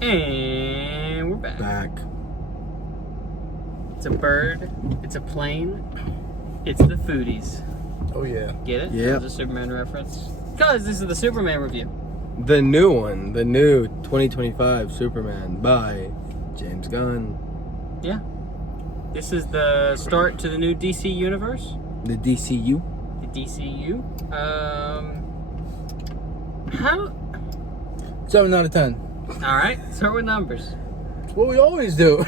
And we're back. It's a bird. It's a plane. It's the Foodies. Oh, yeah. Get it? Yeah. It's a Superman reference. Because this is the Superman review. The new one. The new 2025 Superman by James Gunn. Yeah. This is the start to the new DC universe. The DCU. The DCU. How? 7 out of 10. All right. Start with numbers. It's what we always do.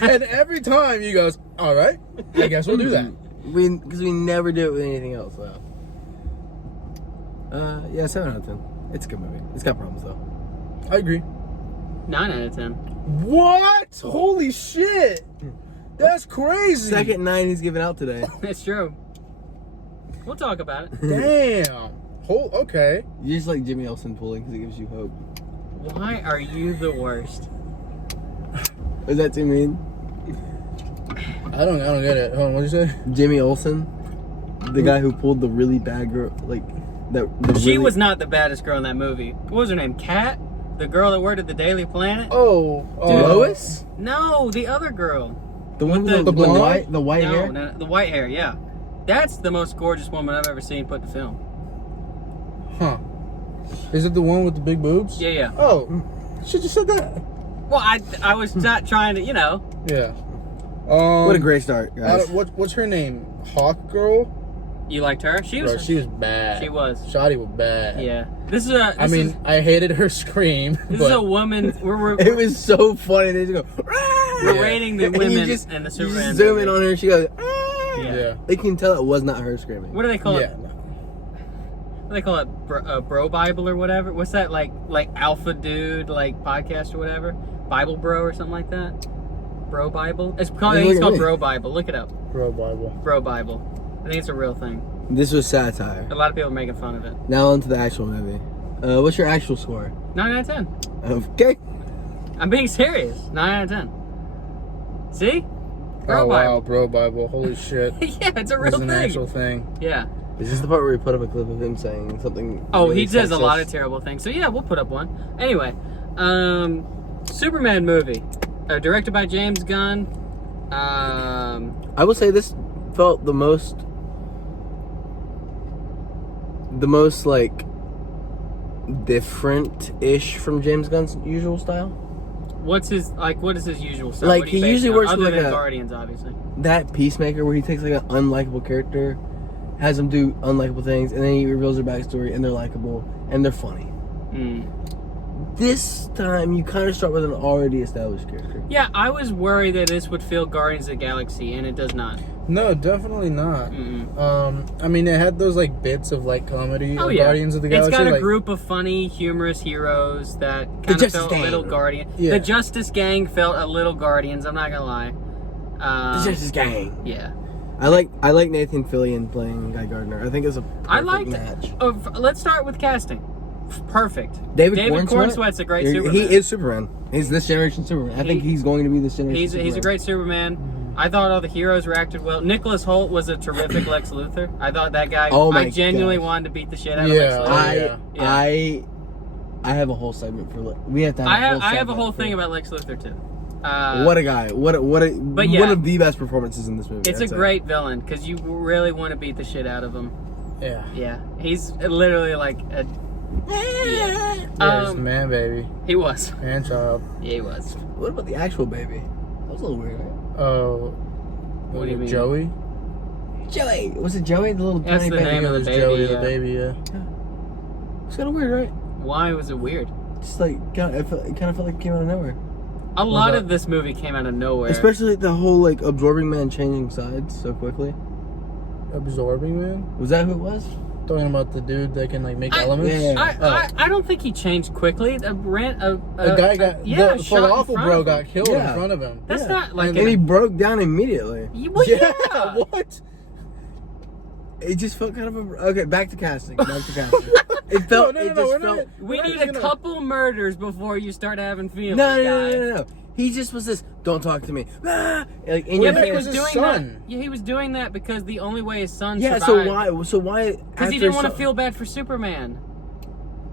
And every time he goes, all right, I guess we'll do that. Because we never do it with anything else, though. Yeah, 7 out of 10. It's a good movie. It's got problems, though. I agree. 9 out of 10. What? Holy shit. That's crazy. Second 9 he's giving out today. It's true. We'll talk about it. Damn. Okay. You just like Jimmy Olsen pulling because it gives you hope. Why are you the worst? Is that too mean? I don't get it. Hold on, what'd you say? Jimmy Olsen, the guy who pulled the really bad girl, like that. She was not the baddest girl in that movie. What was her name? Kat? The girl that worked at the Daily Planet? Oh, Lois? No, the other girl. The one with the the blonde? white No, hair? no, the white hair, yeah. That's the most gorgeous woman I've ever seen put to film. Huh. Is it the one with the big boobs? Yeah, yeah. Oh, should just said that. Well, I was not trying to, Yeah. What a great start, guys. What's her name? Hawk Girl? You liked her? She was bad. She was. Shotty was bad. Yeah. I hated her scream. This is a woman. We're It was so funny. They just go. we're rating the women and the You Superman. just zoom in movie. on her. She goes. Yeah. They can tell it was not her screaming. What do they call it? Yeah. What do they call it? Bro Bible or whatever? What's that like alpha dude like podcast or whatever? Bible Bro or something like that? Bro Bible? I think it's called Bro Bible. Look it up. Bro Bible. Bro Bible. I think it's a real thing. This was satire. A lot of people are making fun of it. Now on to the actual movie. What's your actual score? 9 out of 10. Okay. I'm being serious. 9 out of 10. See? Bro Oh Bible. wow, Bro Bible. Holy shit. Yeah, it's a real It's thing. an actual thing. Yeah. Is this the part where we put up a clip of him saying something? Oh, really he does a sexist? lot of terrible things. So yeah, we'll put up one. Anyway, Superman movie, directed by James Gunn. I will say this felt the most like different-ish from James Gunn's usual style. What is his usual style? Like, What do you he base usually it on? works other with, like, than a- Guardians, obviously. That Peacemaker where he takes like an unlikable character, has them do unlikable things, and then he reveals their backstory, and they're likable and they're funny. This time, you kind of start with an already established character. Yeah, I was worried that this would feel Guardians of the Galaxy, and it does not. No, definitely not. I mean, it had those like bits of like comedy of Guardians of the Galaxy. It's got a like, group of funny, humorous heroes that kind of felt a little Guardian. Yeah. The Justice Gang felt a little Guardians. I'm not gonna lie. The Justice Gang. Yeah. I like Nathan Fillion playing Guy Gardner. I think it's a perfect match. Let's start with casting. Perfect. David Cornsweat's a great Superman. He is Superman. He's this generation Superman. I think he's going to be this generation Superman. He's a great Superman. I thought all the heroes were acted well. Nicholas Hoult was a terrific Lex Luthor. I thought that guy. I genuinely wanted to beat the shit out of Lex Luthor. I have a whole segment for. We have to. I have a whole thing about Lex Luthor too. What a guy! What one of the best performances in this movie. It's a great villain because you really want to beat the shit out of him. Yeah. Yeah. He's literally like a. Yeah, he's a man baby. He was. Man child. Yeah, he was. What about the actual baby? That was a little weird, right? Oh. What do you mean? Joey? Joey. Was it Joey? The little That's tiny the baby? name of It the was baby. Joey Yeah. the baby, yeah. It's kind of weird, right? Why was it weird? Just like it kind of felt like it came out of nowhere. A lot of this movie came out of nowhere. Especially the whole like absorbing man changing sides so quickly. Absorbing Man? Was that who it was? Talking about the dude that can like make elements? Yeah. I don't think he changed quickly. The guy got shot the falafel in front bro of him. got killed in front of him. That's not like And he broke down immediately. Well, yeah. What? It just felt kind of okay. Back to casting. It felt. No. We need a couple murders before you start having feelings. No. He just was this. Don't talk to me. Ah! Like in your Well, face. was his son. Yeah, he was doing that because the only way his son Yeah. survived. So why? Because he didn't want to feel bad for Superman.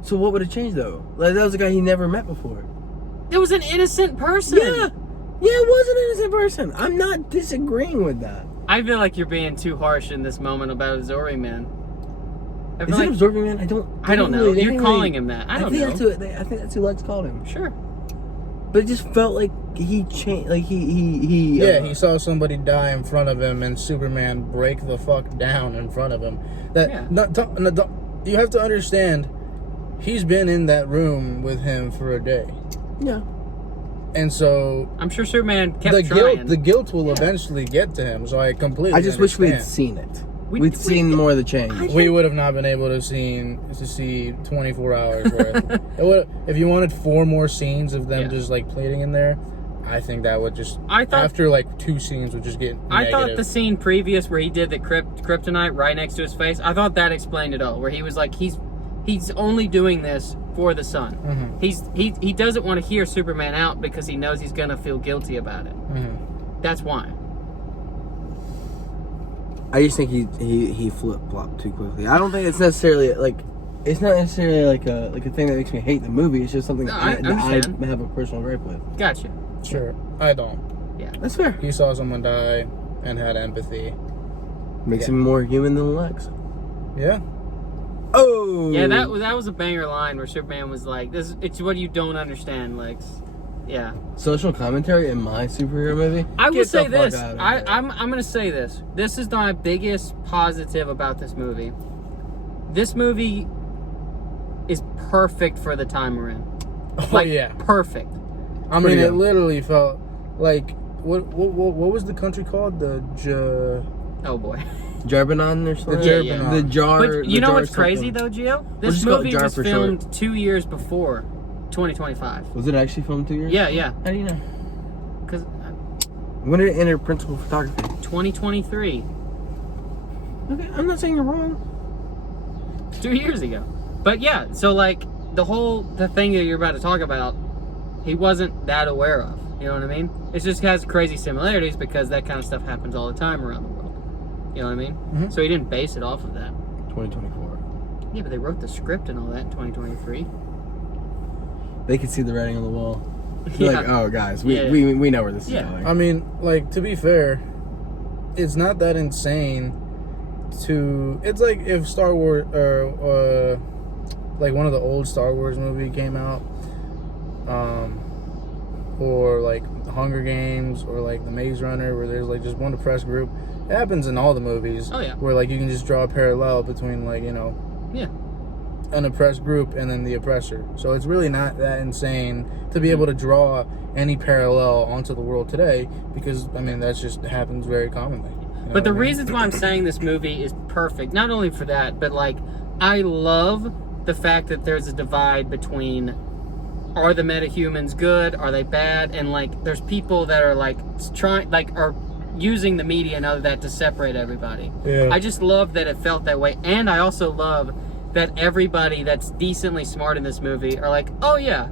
So what would have changed though? Like that was a guy he never met before. It was an innocent person. Yeah, it was an innocent person. I'm not disagreeing with that. I feel like you're being too harsh in this moment about Absorbing Man. Is it Absorbing Man? I don't know. You're calling him that. I don't know. I think that's who Lex called him. Sure. But it just felt like he changed. Like he. He saw somebody die in front of him, and Superman break the fuck down in front of him. You have to understand, he's been in that room with him for a day. Yeah. And so I'm sure Superman kept trying. The guilt will eventually get to him. So I completely. I just wish understand. we had seen it. We'd seen more of the change. We would have not been able to see 24 hours worth. If you wanted 4 more scenes of them just like pleading in there, I think that would just. After like 2 scenes would just get. I thought the scene previous where he did the kryptonite right next to his face, I thought that explained it all. Where he was like, he's only doing this for the sun. Mm-hmm. He doesn't want to hear Superman out because he knows he's gonna feel guilty about it. Mm-hmm. That's why. I just think he flip flopped too quickly. I don't think it's necessarily like a thing that makes me hate the movie. It's just something that I have a personal gripe with. Gotcha. Sure, I don't. Yeah, that's fair. He saw someone die and had empathy. Makes him more human than Lex. Yeah. Oh. Yeah, that was a banger line where Superman was like, "It's what you don't understand, Lex." Yeah. Social commentary in my superhero movie? I will say this. I'm going to say this. This is my biggest positive about this movie. This movie is perfect for the time we're in. Perfect. I mean, it literally felt like what was the country called? Oh boy. Jarbanon or something? Jarbanon. The jar. But you know what's something. crazy though, Gio? This movie was filmed 2 years before 2025. Was it actually filmed 2 years? Yeah. How do you know? Because when did it enter principal photography? 2023. Okay, I'm not saying you're wrong. 2 years ago. But yeah, so like the thing that you're about to talk about, he wasn't that aware of. You know what I mean? It just has crazy similarities because that kind of stuff happens all the time around the world. You know what I mean? Mm-hmm. So he didn't base it off of that. 2024. Yeah, but they wrote the script and all that in 2023. They could see the writing on the wall. They're like, oh, guys, we know where this is going. I mean, like, to be fair, it's not that insane to... It's like if Star Wars, like one of the old Star Wars movie came out, or like Hunger Games, or like The Maze Runner, where there's like just one oppressed group. It happens in all the movies. Oh, yeah. Where like you can just draw a parallel between like, you know... Yeah. An oppressed group and then the oppressor. So it's really not that insane to be able to draw any parallel onto the world today, because I mean that just happens very commonly. You know but the I mean? reasons why I'm saying this movie is perfect, not only for that, but like I love the fact that there's a divide between, are the metahumans good, are they bad, and like there's people that are like are using the media and all of that to separate everybody. Yeah. I just love that it felt that way, and I also love that everybody that's decently smart in this movie are like, oh yeah,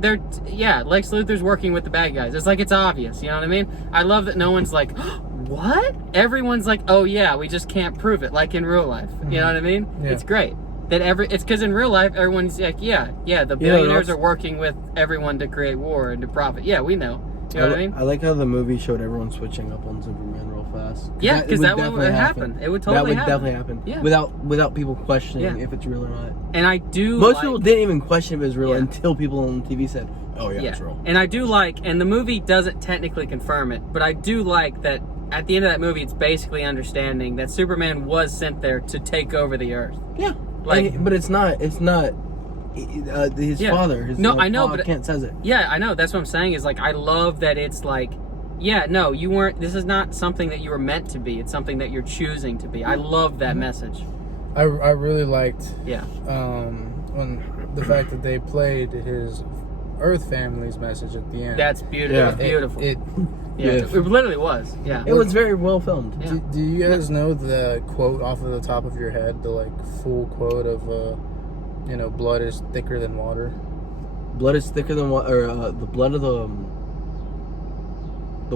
Lex Luthor's working with the bad guys. It's like, it's obvious, you know what I mean? I love that no one's like, what? Everyone's like, oh yeah, we just can't prove it, like in real life. You know what I mean? Yeah. It's great. It's because in real life, everyone's like, yeah, the billionaires are working with everyone to create war and to profit. Yeah, we know. You know what I mean? I like how the movie showed everyone switching up on Superman real fast. Yeah, because that would happen. It would totally happen. That would definitely happen. Yeah. Without people questioning if it's real or not. And I do Most people didn't even question if it was real until people on TV said, oh yeah, it's real. And I do like, and the movie doesn't technically confirm it, but I do like that at the end of that movie, it's basically understanding that Superman was sent there to take over the Earth. Yeah. Like, but it's not his father. I know, but Kent says it. Yeah, I know. That's what I'm saying. Is like, I love that it's like, yeah, no, you weren't. This is not something that you were meant to be. It's something that you're choosing to be. I love that message. I really liked. Yeah. When the fact that they played his Earth family's message at the end. That's beautiful. Yeah, beautiful. It literally was. Yeah. It was very well filmed. Yeah. Do you guys know the quote off of the top of your head? The like full quote of blood is thicker than water. Blood is thicker than water. Or the blood of the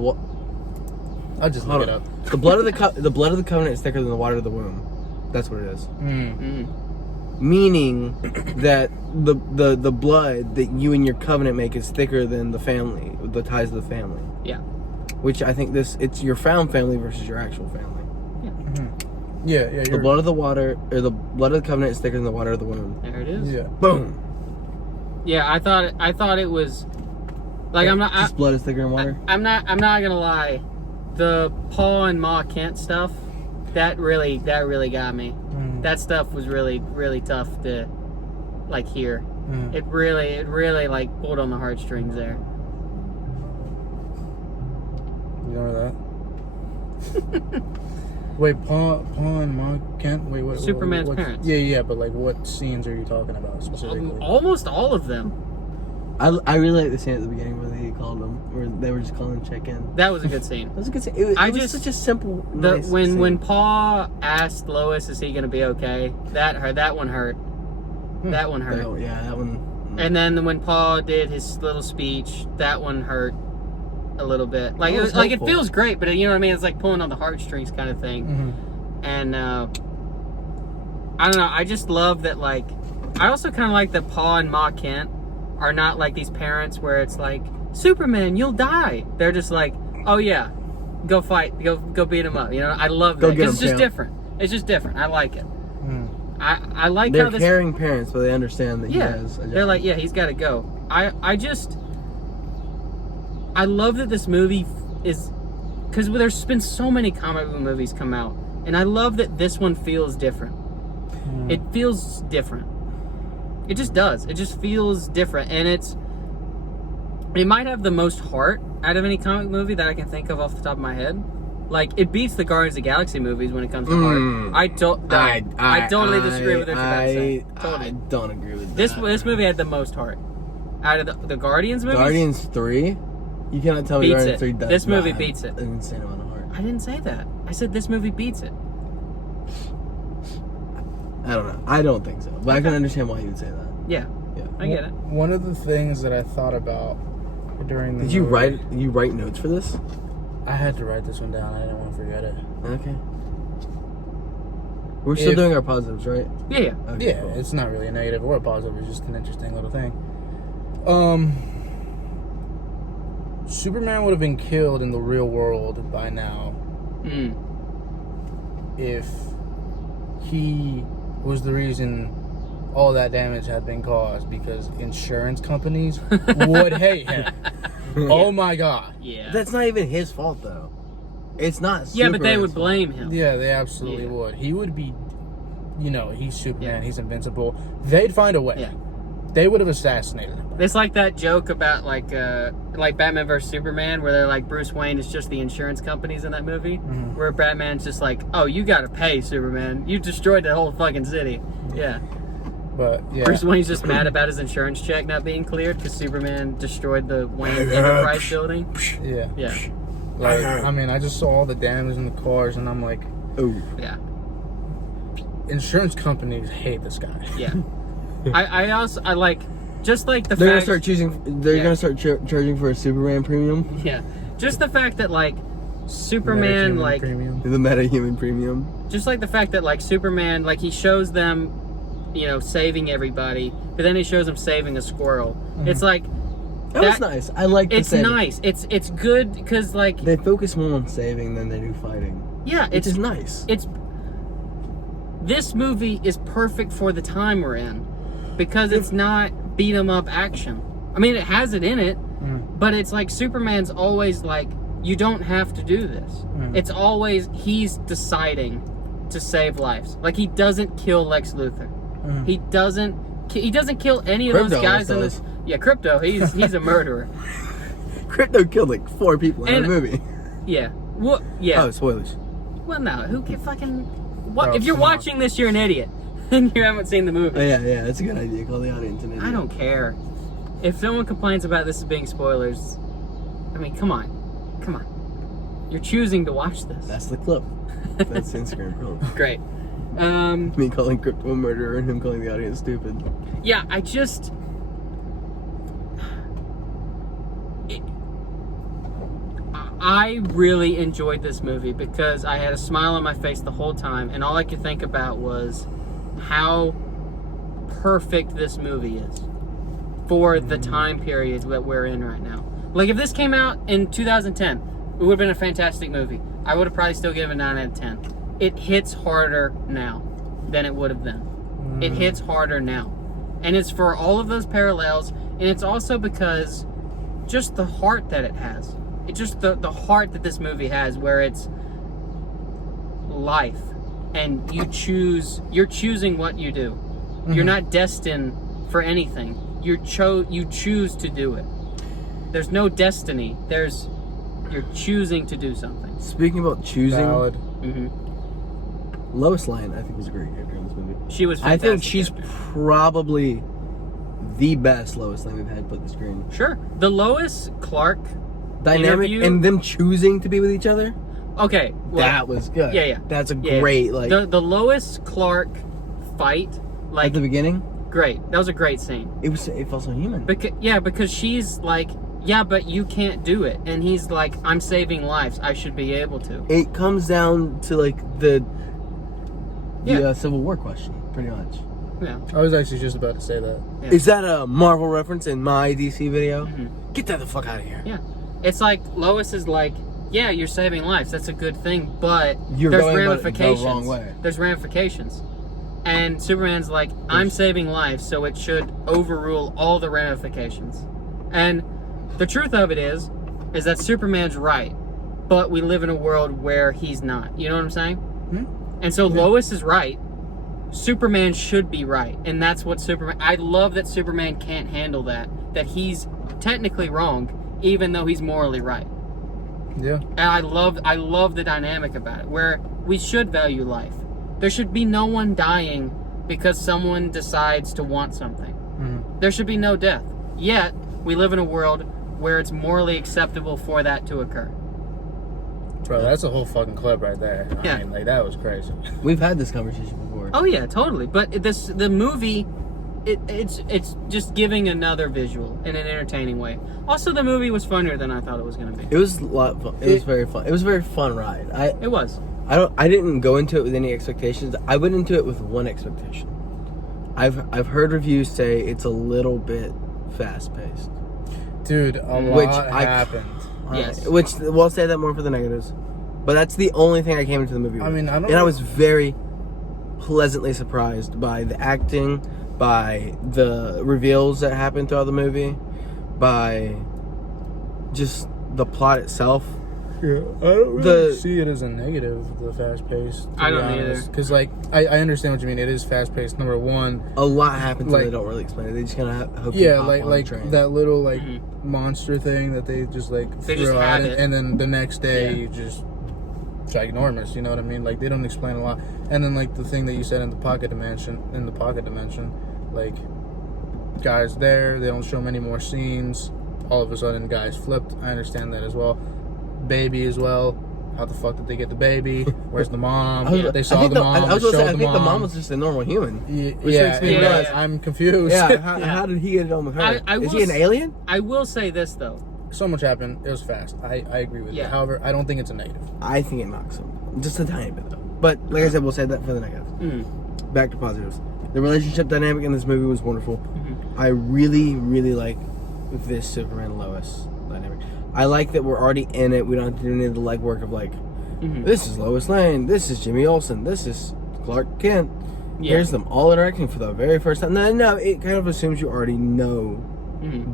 what? I'll just look it up. The blood of the covenant is thicker than the water of the womb. That's what it is. meaning that the blood that you and your covenant make is thicker than the family, the ties of the family. Yeah. Which I think it's your found family versus your actual family. Yeah. Mm-hmm. Yeah. The blood of the water, or the blood of the covenant is thicker than the water of the womb. There it is. Yeah. Boom. Yeah, I thought it was like Just blood is thicker than water. I'm not gonna lie, the Paul and Ma Kent stuff, that really got me. That stuff was really tough to like hear. It really like pulled on the heartstrings there. You know that? Wait, Paul and Ma Kent? Wait, what? Superman's what, parents. Yeah, but like, what scenes are you talking about specifically? Almost all of them. I really like the scene at the beginning where they called them, where they were just calling check-in. That was a good scene. That was a good scene. It was such a simple, nice scene. When Paul asked Lois, "Is he gonna be okay?" That hurt. That one hurt. That one hurt. That one. And then when Paul did his little speech, that one hurt a little bit. Like it feels great, but you know what I mean. It's like pulling on the heartstrings kind of thing. Mm-hmm. And I don't know. I just love that. Like, I also kind of like that Paul and Ma Kent are not like these parents where it's like, Superman, you'll die. They're just like, oh yeah, go fight, go beat him up. You know, I love that because it's just different. It's just different. I like it. I like they're how this. They're caring parents, but they understand that he has a job. They're like, yeah, he's got to go. I love that this movie is, because there's been so many comic book movies come out, and I love that this one feels different. It feels different. It just does. It just feels different, and it might have the most heart out of any comic movie that I can think of off the top of my head. Like, it beats the Guardians of the Galaxy movies when it comes to heart. I totally disagree with what you're about to say. Totally. I don't agree with that. This movie had the most heart out of the Guardians movies. Guardians 3? You cannot tell me Guardians 3 does This movie not beats it. An insane amount of heart. I didn't say that. I said this movie beats it. I don't know. I don't think so. But I can understand why you would say that. Yeah. I get it. One of the things that I thought about during the Did you write notes for this? I had to write this one down. I didn't want to forget it. Okay. We're still doing our positives, right? Yeah. Okay, Yeah, cool. it's not really a negative or a positive. It's just an interesting little thing. Superman would have been killed in the real world by now if he was the reason all that damage had been caused, because insurance companies would hate him. Oh my god. Yeah. That's not even his fault, though. It's not Superman's Yeah, but they would fault. blame him. Yeah, they absolutely would. He would be, he's Superman, he's invincible. They'd find a way. Yeah. They would have assassinated him. It's like that joke about like Batman vs Superman, where they're like Bruce Wayne is just the insurance companies in that movie, where Batman's just like, oh, you gotta pay, Superman. You destroyed the whole fucking city. Yeah. But yeah, Bruce Wayne's just mad about his insurance check not being cleared because Superman destroyed the Wayne Enterprise building. Yeah. Yeah. Like, I just saw all the damage in the cars, and I'm like, oh yeah. Insurance companies hate this guy. Yeah. I like, just like the they're fact... gonna start charging for a Superman premium. Yeah. Just the fact that, like, Superman, like... Premium. The meta-human premium. Just like the fact that, like, Superman, like, he shows them, saving everybody, but then he shows them saving a squirrel. It's like... That was nice. I like the saving. Nice. It's good because, like... They focus more on saving than they do fighting. Yeah, Which is nice. This movie is perfect for the time we're in, because it's not beat 'em up action. I mean, it has it in it, but it's like Superman's always like, you don't have to do this. It's always he's deciding to save lives. Like, he doesn't kill Lex Luthor. He doesn't kill any of those guys in this. Yeah, Crypto. He's a murderer. Crypto killed like 4 people in the movie. Yeah. Well, yeah. Oh, spoilers. Well, no. Who can fucking? What? If you're watching this, you're an idiot, and you haven't seen the movie. Oh, yeah. That's a good idea. Call the audience an idiot. I don't care. If someone complains about this as being spoilers, I mean, come on. You're choosing to watch this. That's the clip. That's Instagram clip. Great. Me calling Crypto a murderer and him calling the audience stupid. Yeah, I really enjoyed this movie because I had a smile on my face the whole time, and all I could think about was how perfect this movie is for the time period that we're in right now. Like, if this came out in 2010, it would have been a fantastic movie. I would have probably still given it 9 out of 10. It hits harder now than it would have then. It hits harder now. And it's for all of those parallels, and it's also because just the heart that it has. It's just the heart that this movie has, where it's life, and you're choosing what you do. You're not destined for anything. You choose to do it. There's no destiny. You're choosing to do something. Speaking about choosing, Valid. Lois Lane, I think, was a great character in this movie. She was fantastic. I think she's probably the best Lois Lane we've had put the screen. Sure. The Lois Clark dynamic interview, and them choosing to be with each other. Okay. Well, that was good. Yeah. That's a great, like... The Lois Clark fight, like... At the beginning? Great. That was a great scene. It felt so human. Because she's like, yeah, but you can't do it. And he's like, I'm saving lives. I should be able to. It comes down to, like, the Civil War question, pretty much. Yeah. I was actually just about to say that. Yeah. Is that a Marvel reference in my DC video? Mm-hmm. Get that the fuck out of here. Yeah. It's like, Lois is like, yeah, you're saving lives. That's a good thing, but You're there's going ramifications. the wrong way. There's ramifications. And Superman's like, I'm saving lives, so it should overrule all the ramifications. And the truth of it is that Superman's right, but we live in a world where he's not. You know what I'm saying? Hmm? And so Lois is right. Superman should be right. And that's what Superman... I love that Superman can't handle that. That he's technically wrong, even though he's morally right. Yeah. And I love the dynamic about it, where we should value life. There should be no one dying because someone decides to want something. Mm-hmm. There should be no death. Yet, we live in a world where it's morally acceptable for that to occur. Bro, that's a whole fucking clip right there. Yeah. I mean, like, that was crazy. We've had this conversation before. Oh yeah, totally. But the movie, it's just giving another visual in an entertaining way. Also, the movie was funnier than I thought it was going to be. It was a lot of fun. It was very fun. It was a very fun ride. It was. I didn't go into it with any expectations. I went into it with one expectation. I've heard reviews say it's a little bit fast paced. Dude, a lot happened. Yes. Which we'll say that more for the negatives. But that's the only thing I came into the movie with. I mean, I was very pleasantly surprised by the acting, by the reveals that happened throughout the movie, by just the plot itself. Yeah, I don't really see it as a negative, the fast pace. I don't either. Because, like, I understand what you mean. It is fast paced. Number one, a lot happens like, and they don't really explain it. They just kind of hope you hop on the train. That little, like, monster thing that they just, like, throw out. And then the next day, you just... It's ginormous, you know what I mean? Like, they don't explain a lot. And then, like, the thing that you said in the pocket dimension, like, guys there, they don't show many more scenes. All of a sudden, guys flipped. I understand that as well. Baby as well. How the fuck did they get the baby? Where's the mom? They saw the mom. I think the mom was just a normal human. Yeah. I'm confused. Yeah, how did he get it on with her? Is he an alien? I will say this, though. So much happened. It was fast. I agree with you. However, I don't think it's a negative. I think it knocks him. Just a tiny bit, though. But, like I said, we'll say that for the negatives. Back to positives. The relationship dynamic in this movie was wonderful. I really, really like this Superman-Lois dynamic. I like that we're already in it. We don't have to do any of the legwork of, like, this is Lois Lane, this is Jimmy Olsen, this is Clark Kent. Here's them all interacting for the very first time. No, it kind of assumes you already know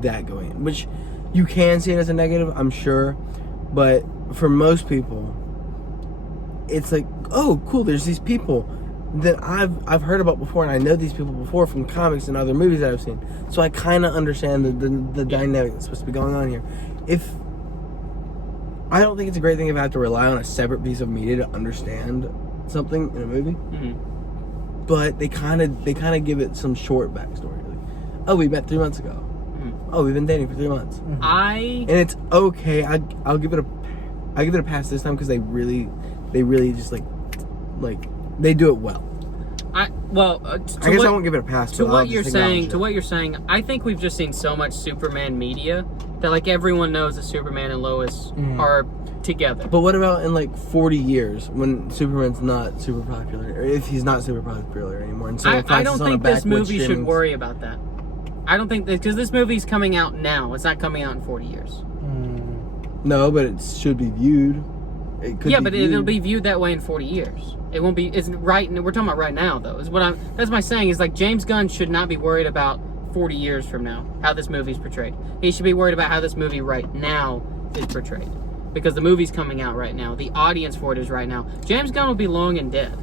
that going in, which you can see it as a negative, I'm sure, but for most people, it's like, oh, cool, there's these people that I've heard about before, and I know these people before from comics and other movies that I've seen, so I kind of understand the dynamic that's supposed to be going on here. I don't think it's a great thing if I have to rely on a separate piece of media to understand something in a movie. But they kind of give it some short backstory. Like, oh, we met 3 months ago. Oh, we've been dating for 3 months. And it's okay. I'll give it a pass this time because they really just like they do it well. I guess I won't give it a pass. To what you're saying, I think we've just seen so much Superman media That like everyone knows that Superman and Lois are together. But what about in like 40 years when Superman's not super popular, or if he's not super popular anymore? And I don't think this movie should worry about that. I don't think because this movie's coming out now. It's not coming out in 40 years. No, but it should be viewed. It could be viewed. It'll be viewed that way in 40 years. It won't be. It's right. We're talking about right now, though. That's my saying. Is like James Gunn should not be worried about 40 years from now how this movie's portrayed. He should be worried about how this movie right now is portrayed, because the movie's coming out right now. The audience for it is right now. James Gunn will be long and dead.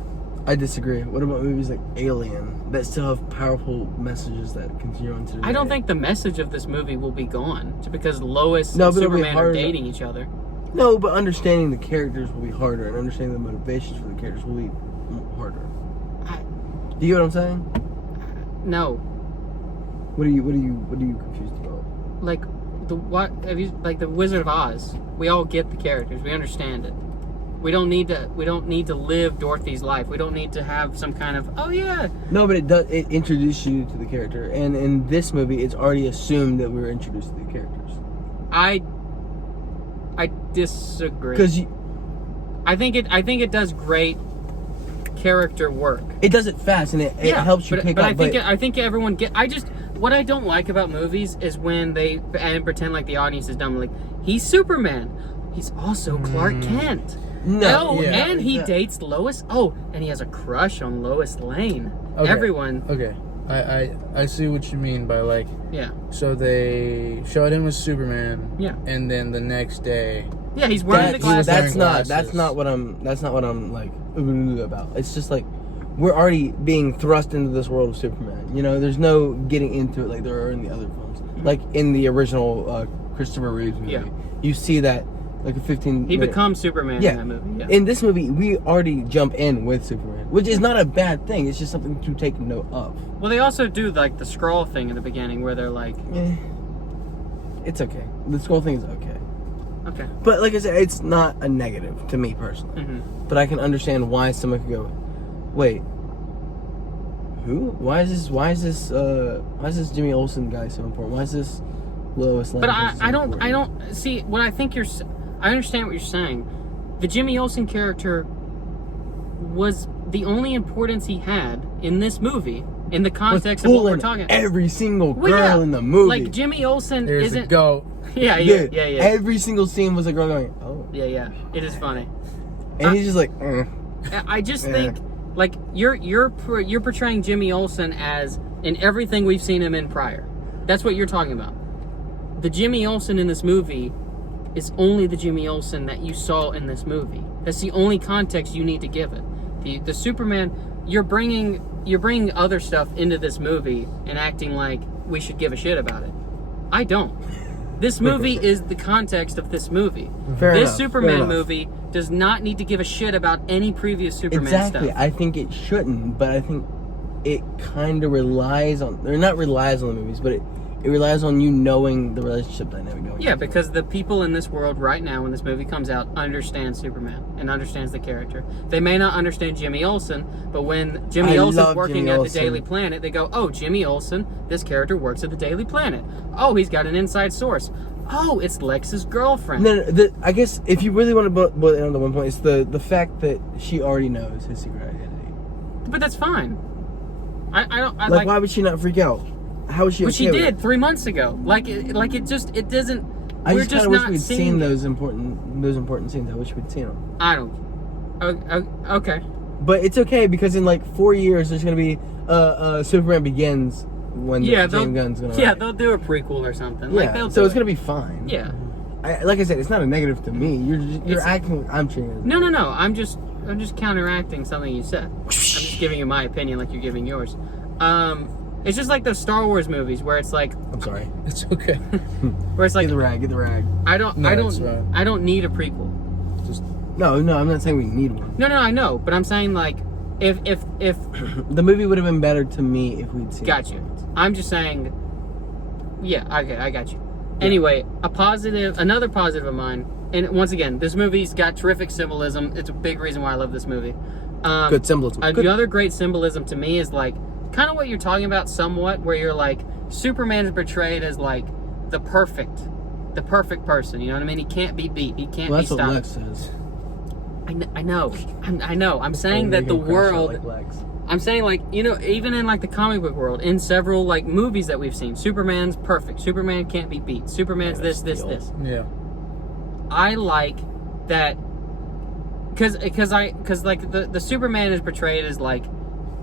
I disagree. What about movies like Alien that still have powerful messages that continue on today? I don't think the message of this movie will be gone just because Lois and Superman are dating each other. No, but understanding the characters will be harder, and understanding the motivations for the characters will be harder. Do you get what I'm saying? No. What are you confused about? Like like the Wizard of Oz. We all get the characters. We understand it. We don't need to live Dorothy's life. We don't need to have some kind of No, but it introduces you to the character, and in this movie, it's already assumed that we're introduced to the characters. I disagree. Because I think it does great character work. It does it fast, and it helps you pick up. I think everyone what I don't like about movies is when they pretend like the audience is dumb. Like, he's Superman. He's also Clark Kent. No, and he dates Lois. Oh, and he has a crush on Lois Lane. Okay. Everyone. Okay. I see what you mean by like. Yeah. So they showed him as Superman. Yeah. And then the next day. Yeah, he's wearing the glasses. That's not what I'm like about. It's just like we're already being thrust into this world of Superman. You know, there's no getting into it like there are in the other films. Like in the original Christopher Reeves movie. Yeah. You see that like a 15 He becomes Superman in that movie. Yeah. In this movie, we already jump in with Superman, which is not a bad thing. It's just something to take note of. Well, they also do like the scroll thing in the beginning where they're like... It's okay. The scroll thing is okay. Okay. But like I said, it's not a negative to me personally. Mm-hmm. But I can understand why someone could go, wait, who? Why is this Jimmy Olsen guy so important? Why is this Lois Lane? But I don't see what I think I understand what you're saying. The Jimmy Olsen character was the only importance he had in this movie in the context of what we're talking about. Every single girl in the movie. Like Jimmy Olsen isn't. Go. Yeah. Every single scene was a girl going, oh. Yeah. It is funny. And he's just like, I just think like you're portraying Jimmy Olsen as in everything we've seen him in prior. That's what you're talking about. The Jimmy Olsen in this movie is only the Jimmy Olsen that you saw in this movie. That's the only context you need to give it. The Superman, you're bringing other stuff into this movie and acting like we should give a shit about it. I don't. This movie is the context of this movie. This Superman movie does not need to give a shit about any previous Superman stuff. Exactly. I think it shouldn't, but I think it kind of relies on, or not relies on the movies, but it relies on you knowing the relationship dynamic going on. Yeah, because the people in this world right now, when this movie comes out, understand Superman and understands the character. They may not understand Jimmy Olsen, but when Jimmy Olsen's working at the Daily Planet, they go, oh, Jimmy Olsen, this character works at the Daily Planet. Oh, he's got an inside source. Oh, it's Lex's girlfriend. No, I guess if you really want to boil it down to one point, it's the fact that she already knows his secret identity. But that's fine. I don't... why would she not freak out? How was she? But she did 3 months ago. It doesn't. I just kind of wish we'd seen those important scenes. I wish we'd seen them. I don't. Okay. But it's okay because in like 4 years there's gonna be Superman Begins when James Gunn's gonna. Yeah, they'll do a prequel or something. Yeah, so it's gonna be fine. Yeah. Like I said, it's not a negative to me. You're acting. I'm treating it. No. I'm just counteracting something you said. I'm just giving you my opinion, like you're giving yours. It's just like those Star Wars movies where it's like... I'm sorry. It's okay. Where it's like... Get the rag. I don't need a prequel. No, I'm not saying we need one. No, I know. But I'm saying like, if... the movie would have been better to me if we'd seen it. Got you. I'm just saying... Yeah, okay, I got you. Yeah. Anyway, another positive of mine, and once again, this movie's got terrific symbolism. It's a big reason why I love this movie. Good symbolism. The other great symbolism to me is like, kind of what you're talking about somewhat, where you're like, Superman is portrayed as like the perfect the perfect person. You know what I mean? He can't be beat. He can't be stopped. That's what Lex says. I know. I'm saying that the world. Like Lex. I'm saying, like, you know, even in, like, the comic book world, in several, like, movies that we've seen, Superman's perfect. Superman can't be beat. Superman's this. Yeah. I like that, because like, the Superman is portrayed as, like,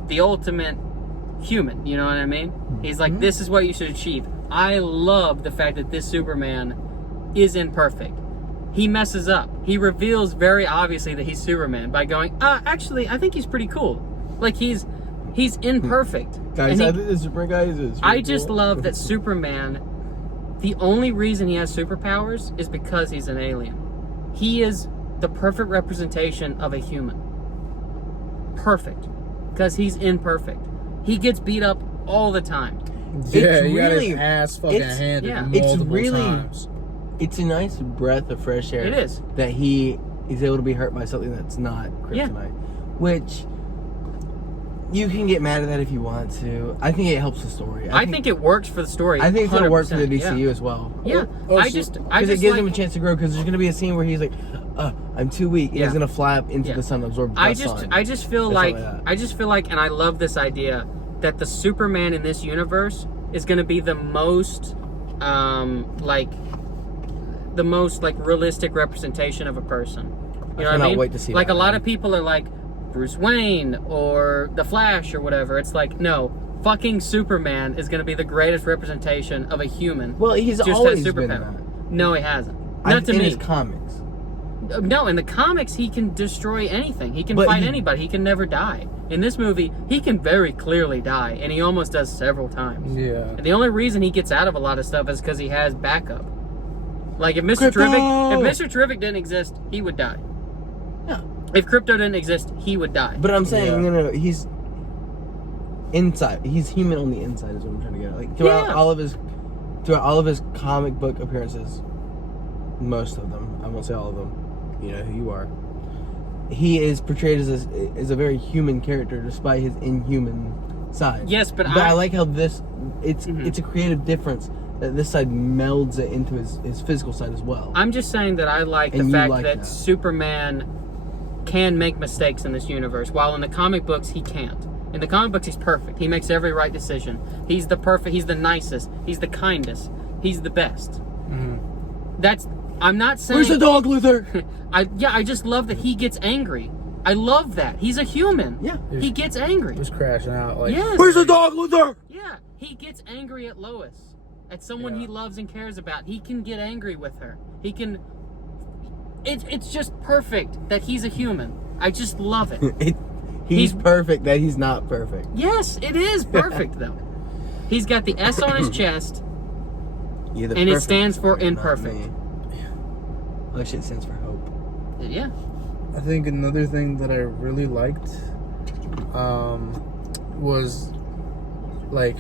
the ultimate human, you know what I mean? He's like, this is what you should achieve. I love the fact that this Superman is imperfect. He messes up. He reveals very obviously that he's Superman by going, actually, I think he's pretty cool. Like, he's imperfect. Guys, I think the Superman guy is I just love that Superman, the only reason he has superpowers is because he's an alien. He is the perfect representation of a human. Perfect. Because he's imperfect. He gets beat up all the time. Yeah, he got his ass fucking handed multiple times. It's a nice breath of fresh air. It is. That he is able to be hurt by something that's not kryptonite. Which, you can get mad at that if you want to. I think it helps the story. I think it works for the story. I think it's going to work for the DCU DCU as well. Yeah. Because it gives him a chance to grow, because there's going to be a scene where he's like, I'm too weak. And he's going to fly up into the sun and absorb the sun. I just feel like, and I love this idea, that the Superman in this universe is going to be the most, realistic representation of a person. You know what I mean? Wait to see like, a lot of people are like, Bruce Wayne or the Flash or whatever. It's like, no, fucking Superman is going to be the greatest representation of a human. Well, he's just always has been superpower. that. No, he hasn't. Not to me. In his comics. No, in the comics, he can destroy anything. He can fight anybody. He can never die. In this movie, he can very clearly die, and he almost does several times. Yeah. And the only reason he gets out of a lot of stuff is because he has backup. Like, if Mr. Terrific didn't exist, he would die. Yeah. If Crypto didn't exist, he would die. But I'm saying, no, he's inside. He's human on the inside is what I'm trying to get at. Like, throughout all of his comic book appearances, most of them, I won't say all of them, you know who you are, he is portrayed as a very human character despite his inhuman side. Yes, but I like how it's a creative difference that this side melds it into his physical side as well. I'm just saying that I like the fact that Superman can make mistakes in this universe, while in the comic books he can't. In the comic books he's perfect. He makes every right decision. He's the nicest, he's the kindest, he's the best. I'm not saying... Where's the dog, Luther? I just love that he gets angry. I love that. He's a human. Yeah. He gets angry. Just crashing out. Like, yes. Where's the dog, Luther? Yeah. He gets angry at Lois. At someone he loves and cares about. He can get angry with her. He can... It's just perfect that he's a human. I just love it. He's perfect that he's not perfect. Yes, it is perfect, though. He's got the S on his chest, and it stands for imperfect. Actually, it stands for hope. Yeah. I think another thing that I really liked was, like,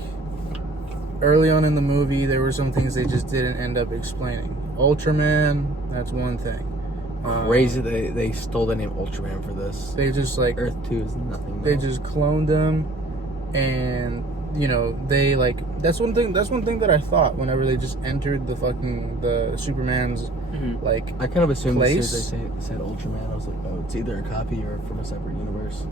early on in the movie, there were some things they just didn't end up explaining. Ultraman, that's one thing. Crazy they stole the name Ultraman for this. They just, like... Earth 2 is nothing. They just cloned them, and, you know, they, like... That's one thing that I thought whenever they just entered the Superman's, like, I kind of assumed place. as soon as they said Ultraman, I was like, oh, it's either a copy or from a separate universe.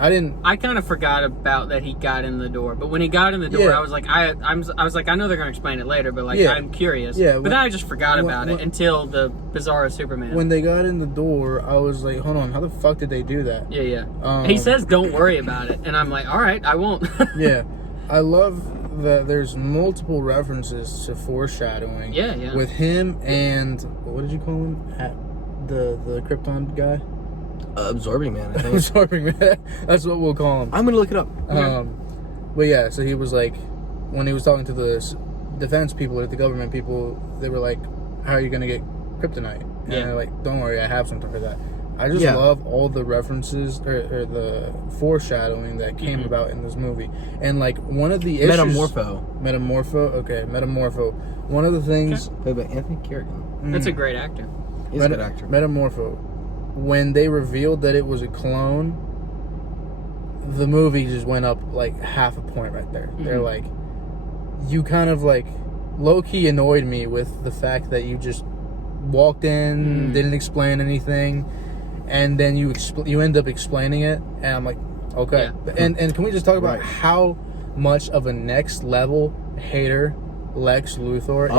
I kind of forgot about that he got in the door, but when he got in the door, I was like, I was like, I know they're gonna explain it later, but like, I'm curious. Yeah. But then I just forgot about it until the Bizarro Superman. When they got in the door, I was like, hold on, how the fuck did they do that? Yeah. He says, "Don't worry about it," and I'm like, all right, I won't. Yeah, I love that. There's multiple references to foreshadowing. Yeah. With him and what did you call him? The Krypton guy. Absorbing Man, I think. Absorbing Man. That's what we'll call him. I'm gonna look it up. But yeah, so he was like, when he was talking to the defense people or the government people, they were like, "How are you gonna get kryptonite?" And they're like, "Don't worry, I have something for that." I just love all the references or the foreshadowing that came about in this movie. And like one of the issues, Metamorpho. One of the things played by Anthony Carrigan. That's a great actor. He's a good actor. Metamorpho. When they revealed that it was a clone, the movie just went up like half a point right there. They're like, you kind of like low-key annoyed me with the fact that you just walked in, didn't explain anything, and then you end up explaining it, and I'm like, okay. Yeah. And can we just talk about how much of a next level hater Lex Luthor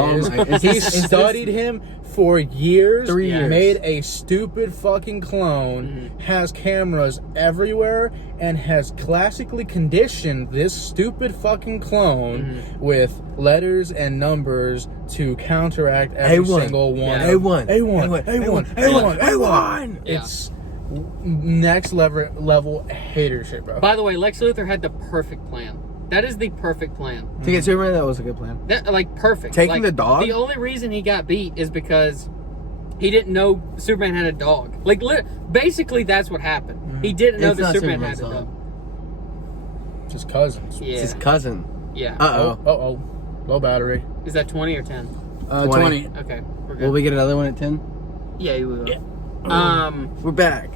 is? He studied him for years, 3 years, made a stupid fucking clone, has cameras everywhere, and has classically conditioned this stupid fucking clone with letters and numbers to counteract every single one. A1. It's next level hater shit, bro. By the way, Lex Luthor had the perfect plan. That is the perfect plan. To get Superman, that was a good plan. That, like, perfect. Taking the dog? The only reason he got beat is because he didn't know Superman had a dog. Like, basically, that's what happened. He didn't know that Superman had a dog. It's his cousins. Yeah. It's his cousin. Yeah. Uh-oh. Low battery. Is that 20 or 10? 20. Okay, we're good. Will we get another one at 10? Yeah, we will. Yeah. We're back.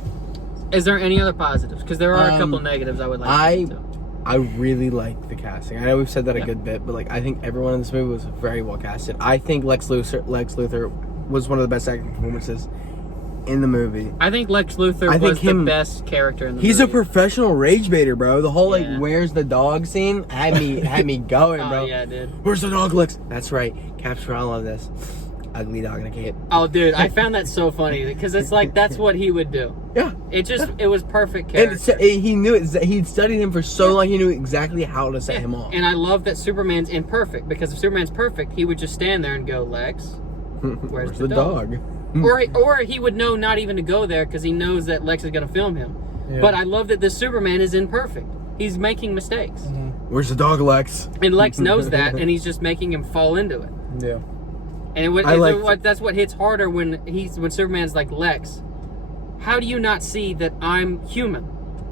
Is there any other positives? Because there are a couple negatives I would like to get to. I really like the casting. I know we've said that a good bit, but like I think everyone in this movie was very well casted. I think Lex Luthor was one of the best acting performances in the movie. I think Lex Luthor was the best character in the movie. He's a professional rage baiter, bro. The whole like where's the dog scene had me going, bro. Oh yeah, dude. Where's the dog, Lex? That's right. Capture all of this. Ugly dog in a cape. Oh, dude, I found that so funny because it's like that's what he would do. Yeah. It was perfect character. And he knew it. He'd studied him for so long. He knew exactly how to set him off. And I love that Superman's imperfect because if Superman's perfect, he would just stand there and go, Lex, where's the dog? or he would know not even to go there because he knows that Lex is going to film him. Yeah. But I love that this Superman is imperfect. He's making mistakes. Where's the dog, Lex? And Lex knows that, and he's just making him fall into it. Yeah. And that's what hits harder when Superman's like, Lex, how do you not see that I'm human?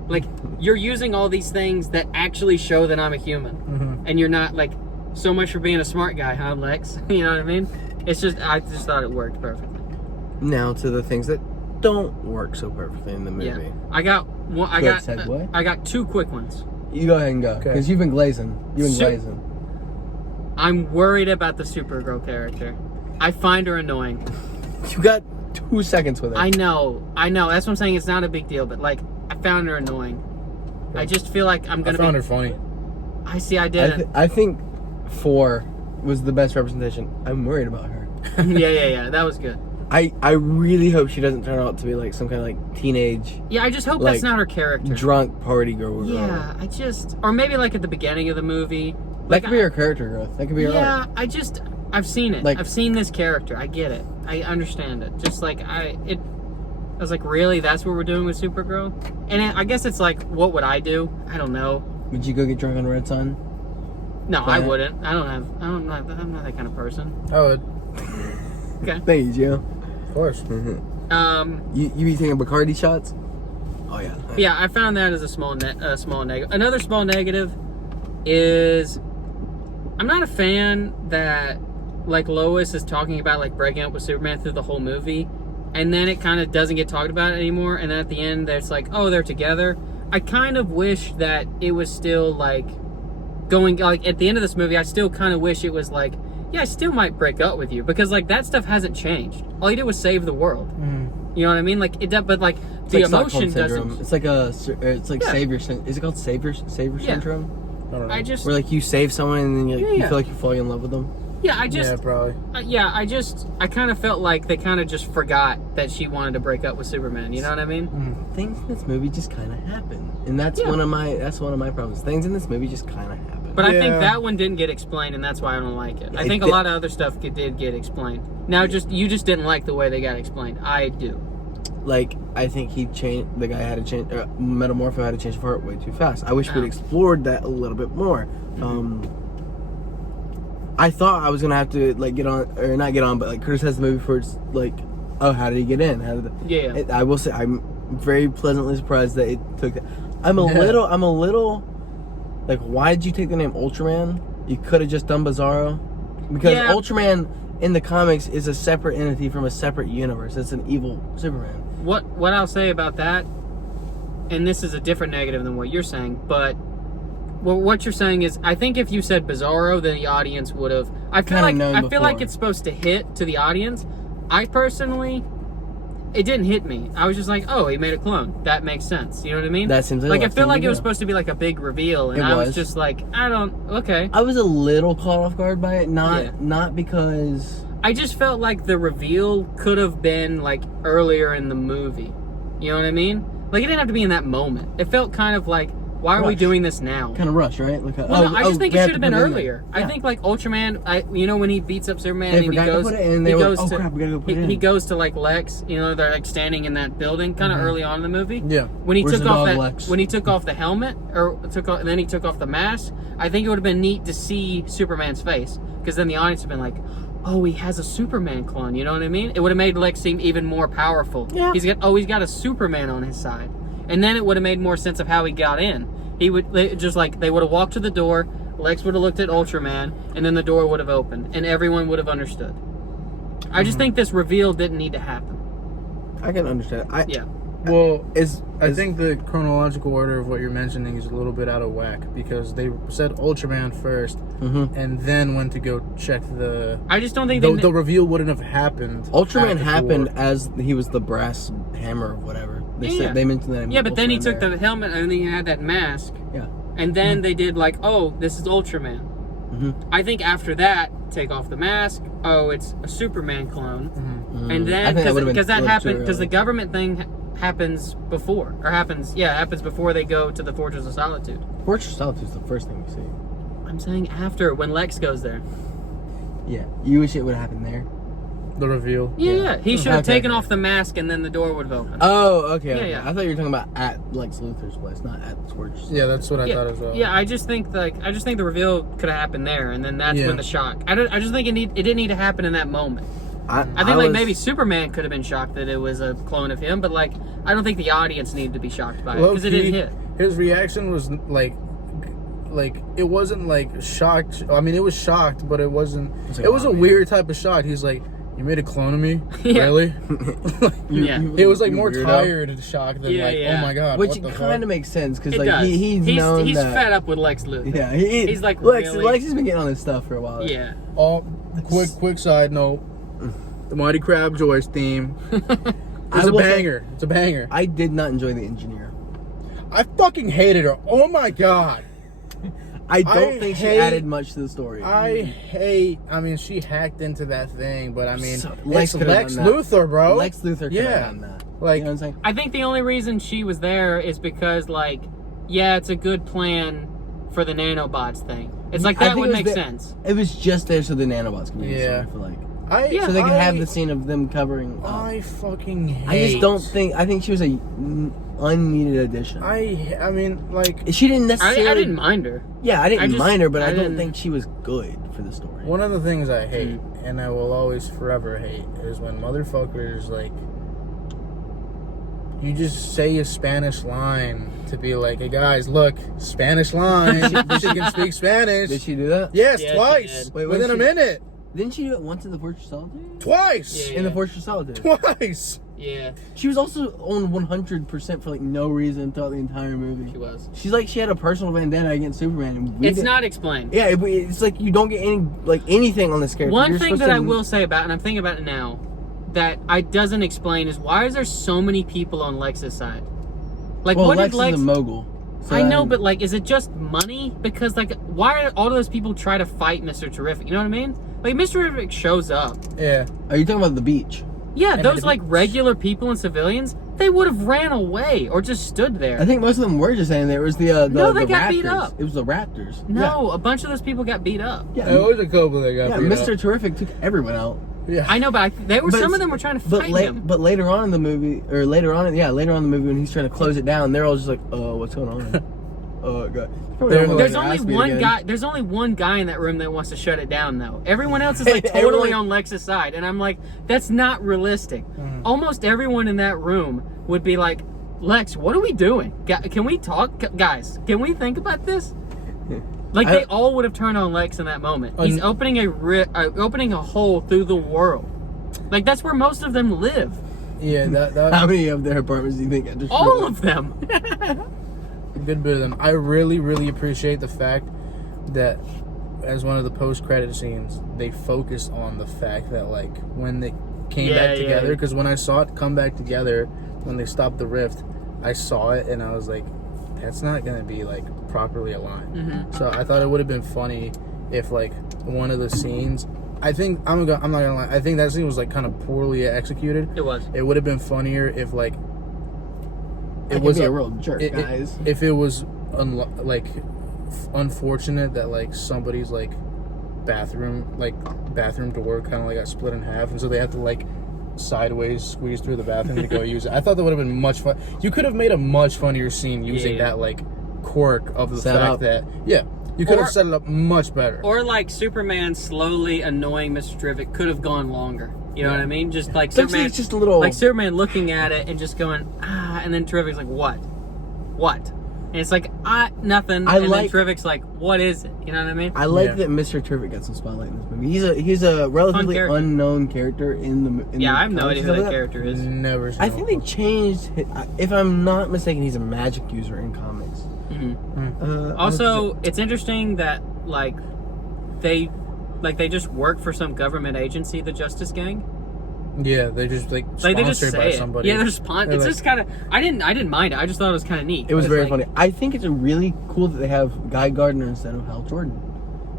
Like, you're using all these things that actually show that I'm a human. And you're not, like, so much for being a smart guy, huh, Lex? You know what I mean? I just thought it worked perfectly. Now to the things that don't work so perfectly in the movie. Yeah. I got two quick ones. You go ahead and go, because you've been glazing. I'm worried about the Supergirl character. I find her annoying. You got 2 seconds with her. I know. That's what I'm saying. It's not a big deal, but like, I found her annoying. I just feel like I found her funny. I see. I didn't. I think 4 was the best representation. I'm worried about her. Yeah. That was good. I really hope she doesn't turn out to be like some kind of like teenage. Yeah, I just hope that's not her character. Drunk party girl. Yeah, or maybe like at the beginning of the movie. That could be her character growth. That could be her arc. Yeah, I've seen it. I've seen this character. I get it. I understand it. Just like I was like, really? That's what we're doing with Supergirl? And I guess it's like, what would I do? I don't know. Would you go get drunk on Red Sun? No, I wouldn't. I'm not that kind of person. I would. Okay. Thank you, Joe. Of course. You be thinking Bacardi shots? Oh yeah. Yeah, I found that as a small negative. Another small negative is I'm not a fan that like Lois is talking about like breaking up with Superman through the whole movie, and then it kind of doesn't get talked about anymore, and then at the end it's like, oh, they're together. I kind of wish that it was still like going, like at the end of this movie I still kind of wish it was like, yeah, I still might break up with you, because like that stuff hasn't changed. All he did was save the world. You know what I mean? Like but like it's the like emotion doesn't. It's like savior. Is it called savior syndrome? I don't know. Where like you save someone and then you feel like you fall in love with them. Yeah, probably. I kind of felt like they kind of just forgot that she wanted to break up with Superman. You know what I mean? Things in this movie just kind of happen, and that's one of my problems. Things in this movie just kind of happen. But I think that one didn't get explained, and that's why I don't like it. I think a lot of other stuff did get explained. Now, you just didn't like the way they got explained. I do. Like, I think the guy had to change, Metamorpho had to change for it way too fast. I wish we'd explored that a little bit more. I thought I was gonna have to like get on, or not get on, but like criticize the movie for its like, oh, how did he get in? I will say I'm very pleasantly surprised that it took that. I'm a little like, why did you take the name Ultraman? You could have just done Bizarro, because Ultraman in the comics is a separate entity from a separate universe. It's an evil Superman. What I'll say about that, and this is a different negative than what you're saying, but Well, what you're saying is, I think if you said Bizarro, then the audience would have. I feel like it's supposed to hit to the audience. I personally, it didn't hit me. I was just like, oh, he made a clone. That makes sense. You know what I mean? That seems like I feel like it was supposed to be like a big reveal, and I was just like, okay. I was a little caught off guard by it, not because I just felt like the reveal could have been like earlier in the movie. You know what I mean? Like it didn't have to be in that moment. It felt kind of like, why are we doing this now? Kind of rush, right? Like, I just think it should have been earlier. Yeah. I think like Ultraman, when he beats up Superman, and he goes to like Lex. You know, they're like standing in that building, kind of early on in the movie. Yeah. When he took off the helmet, and then he took off the mask. I think it would have been neat to see Superman's face, because then the audience would have been like, oh, he has a Superman clone. You know what I mean? It would have made Lex seem even more powerful. Yeah. He's got a Superman on his side. And then it would have made more sense of how he got in. They would have walked to the door, Lex would have looked at Ultraman, and then the door would have opened, and everyone would have understood. I just think this reveal didn't need to happen. I can understand. I think the chronological order of what you're mentioning is a little bit out of whack, because they said Ultraman first, and then went to go check the... I just don't think the reveal wouldn't have happened. Ultraman happened as he was the brass hammer or whatever. They mentioned that. Yeah, but then he took the helmet and then he had that mask. Yeah. And then they did like, oh, this is Ultraman. I think after that, take off the mask. Oh, it's a Superman clone. And then because that happened, because the government thing happens before they go to the Fortress of Solitude. Fortress of Solitude is the first thing we see. I'm saying after, when Lex goes there. Yeah, you wish it would have happened there. The reveal. Yeah. He should have taken off the mask, and then the door would have opened. Oh, okay. Yeah. I thought you were talking about at Lex Luthor's place, not at the Fortress. Yeah, that's what I thought as well. Yeah, I just think the reveal could have happened there, and then that's when the shock. I just think it didn't need to happen in that moment. I think maybe Superman could have been shocked that it was a clone of him, but like I don't think the audience needed to be shocked by it because it didn't hit. His reaction was like it wasn't like shocked. I mean, it was shocked, but it wasn't. It was a weird type of shock. He's like, "You made a clone of me, really?" It was like more tired shock than oh my god. Which kind of makes sense because like he's fed up with Lex Luthor. Yeah, he's like Lex has been getting on his stuff for a while. Yeah. Quick side note. The Mighty Crab Joyce theme. It's a banger. It's a banger. I did not enjoy the engineer. I fucking hated her. Oh my god. I don't think she added much to the story. I mean, she hacked into that thing, but I mean, it's Lex Luthor, bro. Lex Luthor could have done that. Like, you know what I'm saying? I think the only reason she was there is because, like, it's a good plan for the nanobots thing. It's like that would make sense. It was just there so the nanobots can be used for like. So they could have the scene of them covering. I fucking hate. I just don't think. I think she was a unneeded addition. I mean, like she didn't necessarily. I didn't mind her. Yeah, I didn't mind her, but I don't think she was good for the story. One of the things I hate, and I will always forever hate, is when motherfuckers like you just say a Spanish line to be like, "Hey guys, look, Spanish line. She can speak Spanish." Did she do that? Yes, twice. Within a minute. Didn't she do it once in the Fortress of Solitude? Twice! In the Fortress of Solitude. Twice! Yeah. She was also on 100% for like no reason throughout the entire movie. She was. She's like, she had a personal vendetta against Superman. And it's not explained. Yeah, it's like you don't get anything on this character. One thing that I will say about, and I'm thinking about it now, that it doesn't explain is why is there so many people on Lex's side? Like, what Lex did Lex is a mogul. So I know, but like, is it just money? Because like, why are all those people try to fight Mr. Terrific? You know what I mean? Like, Mr. Terrific shows up. Yeah. Are you talking about the beach? Yeah, those like regular people and civilians, they would have ran away or just stood there. I think most of them were just saying there was the no, they the got Raptors. beat up. It was the Raptors. No, a bunch of those people got beat up. Yeah, there was a couple that got beat up. Mr. Terrific took everyone out. Yeah, I know, but some of them were trying to fight him. But later on in the movie, later on in the movie when he's trying to close it down, they're all just like, what's going on? Oh god. There's only one guy. There's only one guy in that room that wants to shut it down, though. Everyone else is like totally on Lex's side, and I'm like, that's not realistic. Almost everyone in that room would be like, Lex, what are we doing? Can we talk, guys? Can we think about this? Like they all would have turned on Lex in that moment. He's opening a hole through the world. Like that's where most of them live. Yeah. That How many of their apartments do you think? All of them. good bit of them. I really, really appreciate the fact that as one of the post-credit scenes, they focus on the fact that, like, when they came back together, because when I saw it come back together, when they stopped the rift, I saw it and I was like, that's not going to be, like, properly aligned. Mm-hmm. So I thought it would have been funny if, like, one of the scenes, I think, I'm not going to lie, I think that scene was, like, kind of poorly executed. It was. It would have been funnier if, like, it was a real jerk, guys. If it was, unfortunate that, like, somebody's, like, bathroom door kind of, like, got split in half, and so they have to, like, sideways squeeze through the bathroom to go use it. I thought that would have been much fun. You could have made a much funnier scene using that, like, quirk of the fact that you could have set it up much better. Or like Superman slowly annoying Mr. Terrific could have gone longer. You know what I mean? Just like Superman, just a little, like Superman looking at it and just going and then Terrific's like, what? And it's like nothing. Then Terrific's like, what is it? You know what I mean? I like that Mr. Terrific got some spotlight in this movie. He's a relatively unknown character in the. I have no idea who that character is. Never. I think they changed. If I'm not mistaken, he's a magic user in comics. Mm-hmm. Also, it's interesting that they just work for some government agency, the Justice Gang. Yeah, they just sponsored they just say by somebody. Yeah, they're sponsored. It's just kind of. I didn't mind it. I just thought it was kind of neat. It was very funny. I think it's really cool that they have Guy Gardner instead of Hal Jordan.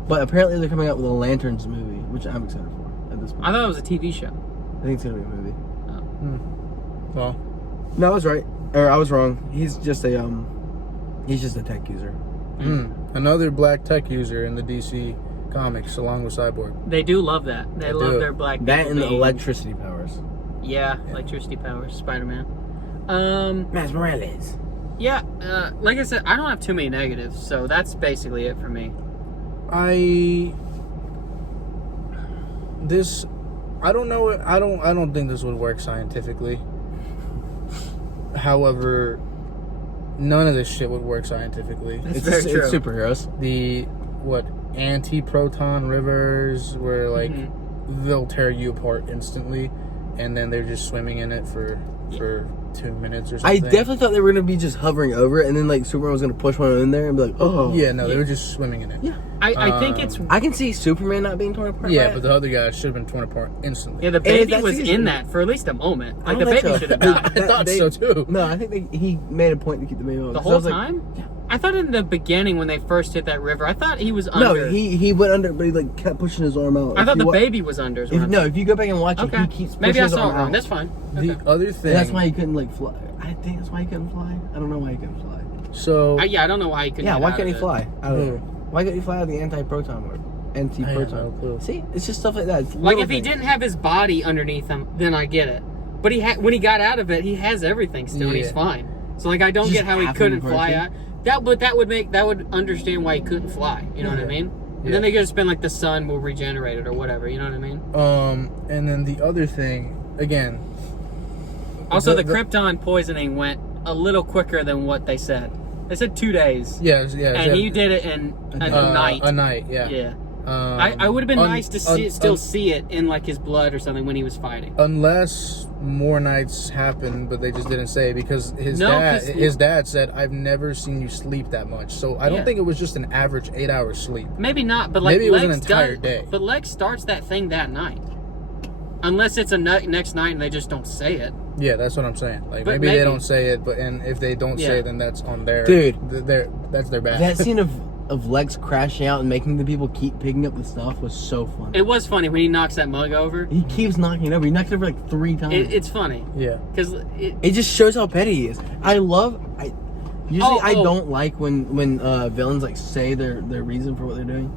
But apparently they're coming out with a Lanterns movie, which I'm excited for at this point. I thought it was a TV show. I think it's gonna be a movie. Oh. Well, no, I was right, or I was wrong. He's just a tech user. Another black tech user in the DC comics, along with Cyborg. They do love that. They love their black. That and the electricity powers. Yeah, electricity powers. Spider-Man. Miles Morales. Yeah, like I said, I don't have too many negatives, so that's basically it for me. I don't know. I don't think this would work scientifically. However, none of this shit would work scientifically. It's very true. It's superheroes. The anti-proton rivers where like they'll tear you apart instantly, and then they're just swimming in it for 2 minutes or something. I definitely thought they were gonna be just hovering over it, and then like Superman was gonna push one in there and be like, oh. Yeah, no, they were just swimming in it. Yeah. I think it's. I can see Superman not being torn apart. Yeah, but the other guy should have been torn apart instantly. Yeah, the baby was in that for at least a moment. Like the baby should have died. I thought so too. No, I think he made a point to keep the baby on. The whole time? Yeah. I thought in the beginning when they first hit that river, I thought he was under. No, he went under, but he like kept pushing his arm out. I thought the baby was under. If you go back and watch it, he keeps pushing his arm out. Maybe I saw it wrong. That's fine. The other thing. That's why he couldn't like fly. I think that's why he couldn't fly. I don't know why he couldn't fly. So. I don't know why he couldn't. Yeah, why couldn't he fly? I don't know. Why couldn't he fly out of the anti-proton word? Anti-proton. See, it's just stuff like that. It's like if he didn't have his body underneath him, then I get it. But when he got out of it, he has everything still, and he's fine. So like I don't get how he couldn't fly out. That would understand why he couldn't fly. You know what I mean? And then they just been like the sun will regenerate it or whatever. You know what I mean? And then the other thing again. Also, the Krypton poisoning went a little quicker than what they said. They said 2 days. Yeah. And he did it in a night. A night, yeah. Yeah. I would have been nice to see it in like his blood or something when he was fighting. Unless more nights happened, but they just didn't say because his dad said, "I've never seen you sleep that much." So I don't think it was just an average 8-hour sleep. Maybe not, but like maybe it was an entire day. But Lex starts that thing that night. Unless it's a next night and they just don't say it. Yeah, that's what I'm saying. Like maybe they don't say it, and if they don't say it, then that's on their that's their bad. That scene of Lex crashing out and making the people keep picking up the stuff was so funny. It was funny when he knocks that mug over. He keeps knocking it over. He knocks it over like 3 times. It's funny. Yeah. Because it just shows how petty he is. I don't like when villains like say their reason for what they're doing.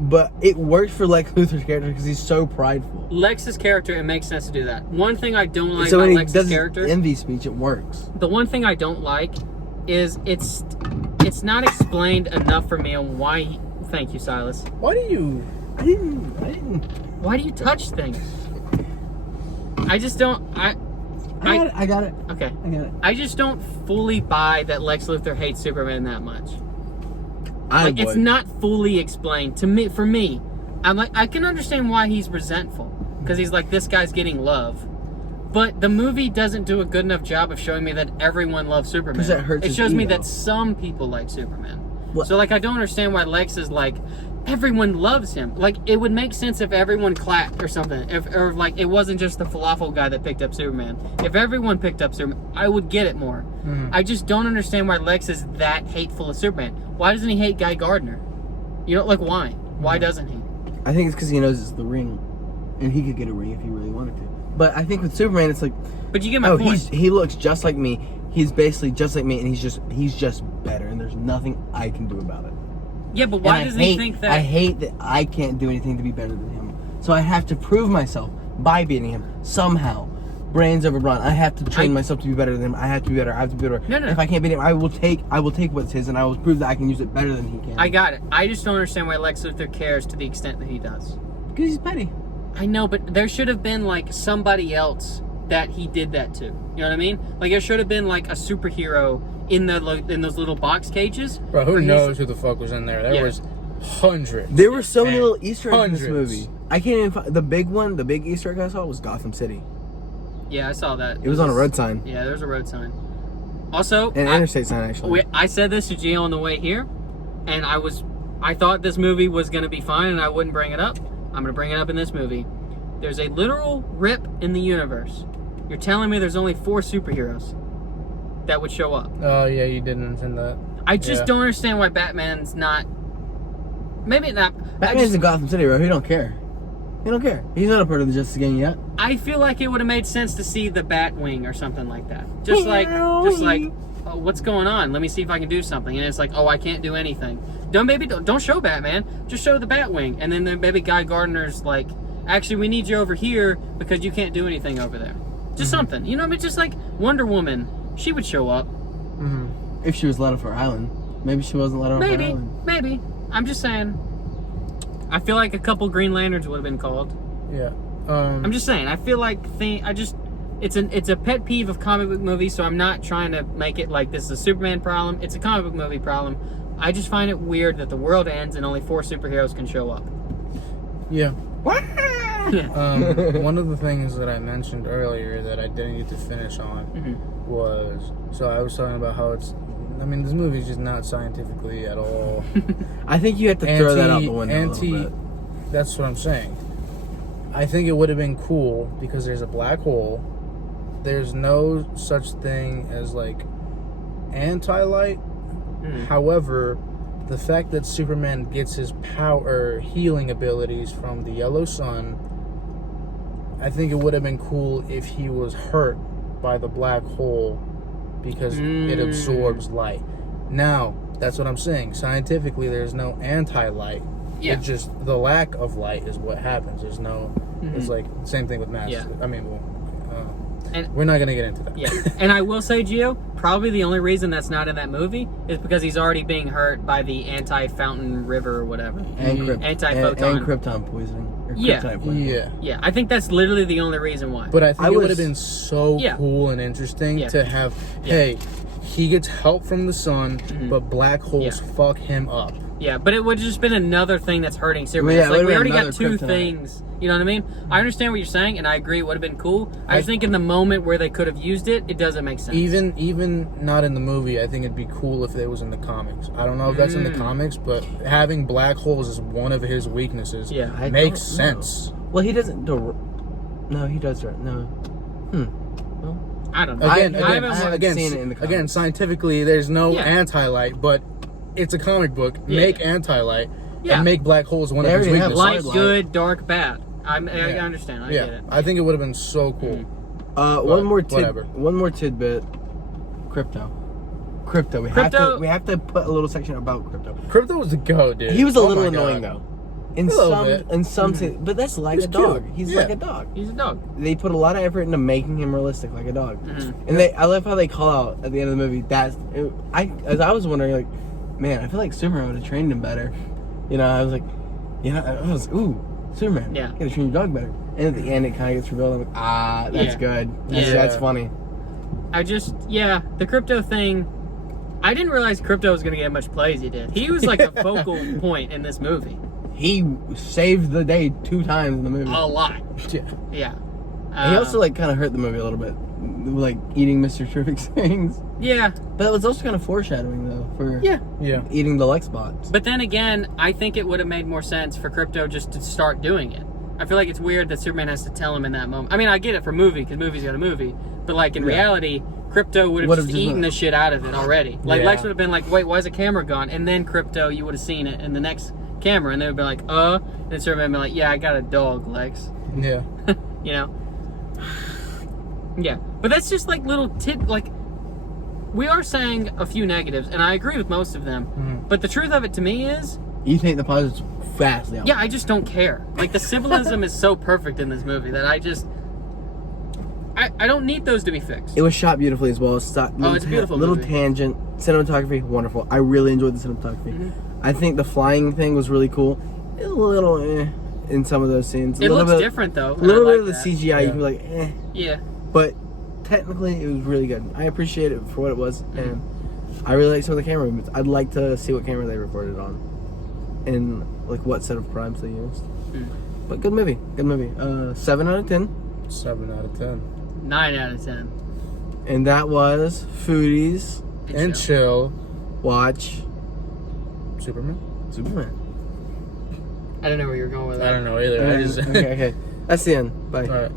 But it works for Lex Luthor's character because he's so prideful. Lex's character, it makes sense to do that. One thing I don't like about Lex's character... envy speech, it works. The one thing I don't like is it's not explained enough for me on why... Thank you, Silas. Why do you... I didn't... Why do you touch things? I just don't... I got it. Okay. I got it. I just don't fully buy that Lex Luthor hates Superman that much. It's not fully explained to me. For me, I'm like, I can understand why he's resentful because he's like, this guy's getting love, But the movie doesn't do a good enough job of showing me that everyone loves Superman. Because that hurts It his shows me ego. that some people like Superman. What? So, like, I don't understand why Lex is like, everyone loves him. Like, it would make sense if everyone clapped or something. Or like, it wasn't just the falafel guy that picked up Superman. If everyone picked up Superman, I would get it more. Mhm. I just don't understand why Lex is that hateful of Superman. Why doesn't he hate Guy Gardner? You know, like, why? Why doesn't he? I think it's because he knows it's the ring, and he could get a ring if he really wanted to. But I think with Superman, it's like, But you get my point. he looks just like me. He's basically just like me, and he's just better, and there's nothing I can do about it. Yeah, but why And doesn't he think that? I hate that I can't do anything to be better than him. So I have to prove myself by beating him somehow. Brains over brawn. I have to train myself to be better than him. I have to be better. I have to be better. No. If I can't beat him, I will take what's his, and I will prove that I can use it better than he can. I got it. I just don't understand why Lex Luthor cares to the extent that he does. Because he's petty. I know, but there should have been, like, somebody else that he did that to. You know what I mean? Like, there should have been, like, a superhero in those little box cages. Bro, who knows who the fuck was in there? There was hundreds. There were so many and little Easter eggs in this hundreds. movie. I can't even find the big one. The big Easter egg I saw was Gotham City. Yeah, I saw that. It was on a road sign. Yeah, there's a road sign. Also, An interstate sign, actually. I said this to Gio on the way here, and I thought this movie was going to be fine and I wouldn't bring it up. I'm going to bring it up in this movie. There's a literal rip in the universe. You're telling me there's only 4 superheroes that would show up. Oh, yeah, you didn't intend that. I just don't understand why Batman's not... Maybe not... Batman's in Gotham City, bro. He don't care. He don't care. He's not a part of the Justice Gang yet. I feel like it would have made sense to see the Batwing or something like that. Just like, oh, what's going on? Let me see if I can do something. And it's like, oh, I can't do anything. Don't show Batman. Just show the Batwing. And then maybe Guy Gardner's like, actually, we need you over here because you can't do anything over there. Just something. You know what I mean? Just like Wonder Woman. She would show up. If she was let off her island. Maybe she wasn't let off her island. Maybe. I'm just saying. I feel like a couple Green Lanterns would have been called. Yeah. I'm just saying. I feel like it's a pet peeve of comic book movies. So I'm not trying to make it like this is a Superman problem. It's a comic book movie problem. I just find it weird that the world ends and only 4 superheroes can show up. Yeah. Yeah. One of the things that I mentioned earlier that I didn't get to finish on was, so I was talking about how this movie is just not scientifically at all. I think you have to throw that out the window a little bit. That's what I'm saying. I think it would have been cool because there's a black hole. There's no such thing as like anti-light. However, the fact that Superman gets his power healing abilities from the yellow sun, I think it would have been cool if he was hurt by the black hole because it absorbs light. Now, that's what I'm saying. Scientifically, there's no anti-light. Yeah. It's just the lack of light is what happens. There's no... It's like, same thing with mass. Yeah. I mean, And- we're not going to get into that. Yeah. And I will say, Gio, probably the only reason that's not in that movie is because he's already being hurt by the anti-fountain river or whatever. And Anti-photon. and krypton poisoning. Or Yeah. kryptonite poisoning. Yeah. Yeah, I think that's literally the only reason why. But I think I it would was- have been so cool and interesting to have, hey, he gets help from the sun, but black holes fuck him up. Yeah, but it would have just been another thing that's hurting Superman. Yeah, It's it like, would've we been already got another 2 kryptonite. things. You know what I mean? I understand what you're saying, and I agree it would have been cool. I just think in the moment where they could have used it, it doesn't make sense. Even not in the movie, I think it'd be cool if it was in the comics. I don't know if that's in the comics, but having black holes is one of his weaknesses. Yeah. I Makes don't know. sense. Well, he doesn't do... No, he does. No. I don't know. Again, I haven't seen it in the comics. again, scientifically, there's no Yeah. anti-light, but it's a comic book. Yeah. Make anti-light Yeah. and make black holes one of his They already have weaknesses. Light, good, dark, bad. I understand. I get it. I think it would have been so cool. One more whatever. One more tidbit. Crypto. We have to put a little section about crypto. Crypto was the go, dude. He was a Oh little my annoying God. though. In some but that's like He's a dog. cute. He's Yeah. like a dog. He's a dog. They put a lot of effort into making him realistic like a dog. And I love how they call out at the end of the movie as I was wondering, like, man, I feel like Superman would have trained him better. You know, I was like, I was ooh, Superman. Yeah. You gotta train your dog better. And at the end it kinda gets revealed. I'm like, that's good. That's funny. The crypto thing, I didn't realize crypto was going to get much play as he did. He was like a focal point in this movie. He saved the day 2 times in the movie. A lot. Yeah. Yeah. He also like kind of hurt the movie a little bit, like eating Mr. Terrific's things. Yeah, but it was also kind of foreshadowing though for yeah eating the Lex bots. But then again, I think it would have made more sense for Krypto just to start doing it. I feel like it's weird that Superman has to tell him in that moment. I mean, I get it for movie because movie's got a movie, but like in reality, Krypto would have just eaten the shit out of it already. Like Lex would have been like, "Wait, why is the camera gone?" And then Krypto, you would have seen it in the next camera, and they would be like, and then Superman would be like, "Yeah, I got a dog, Lex." Yeah. You know. Yeah, but that's just like little like. We are saying a few negatives, and I agree with most of them. Mm-hmm. But the truth of it to me is, you think the positives vastly outweigh. Yeah, I just don't care. Like the symbolism is so perfect in this movie that I don't need those to be fixed. It was shot beautifully as well. It's a beautiful little movie. Tangent, cinematography, wonderful. I really enjoyed the cinematography. Mm-hmm. I think the flying thing was really cool. A little in some of those scenes. It looks different though. A little bit of the CGI, you can be like, Yeah. But technically, it was really good. I appreciate it for what it was, and I really like some of the camera movements. I'd like to see what camera they recorded on, and like what set of primes they used. But good movie, good movie. 7 out of 10. 7 out of 10. 9 out of 10. And that was Foodies and Chill. Watch Superman. I don't know where you're going with that. I don't know either. Okay. That's the end. Bye. All right.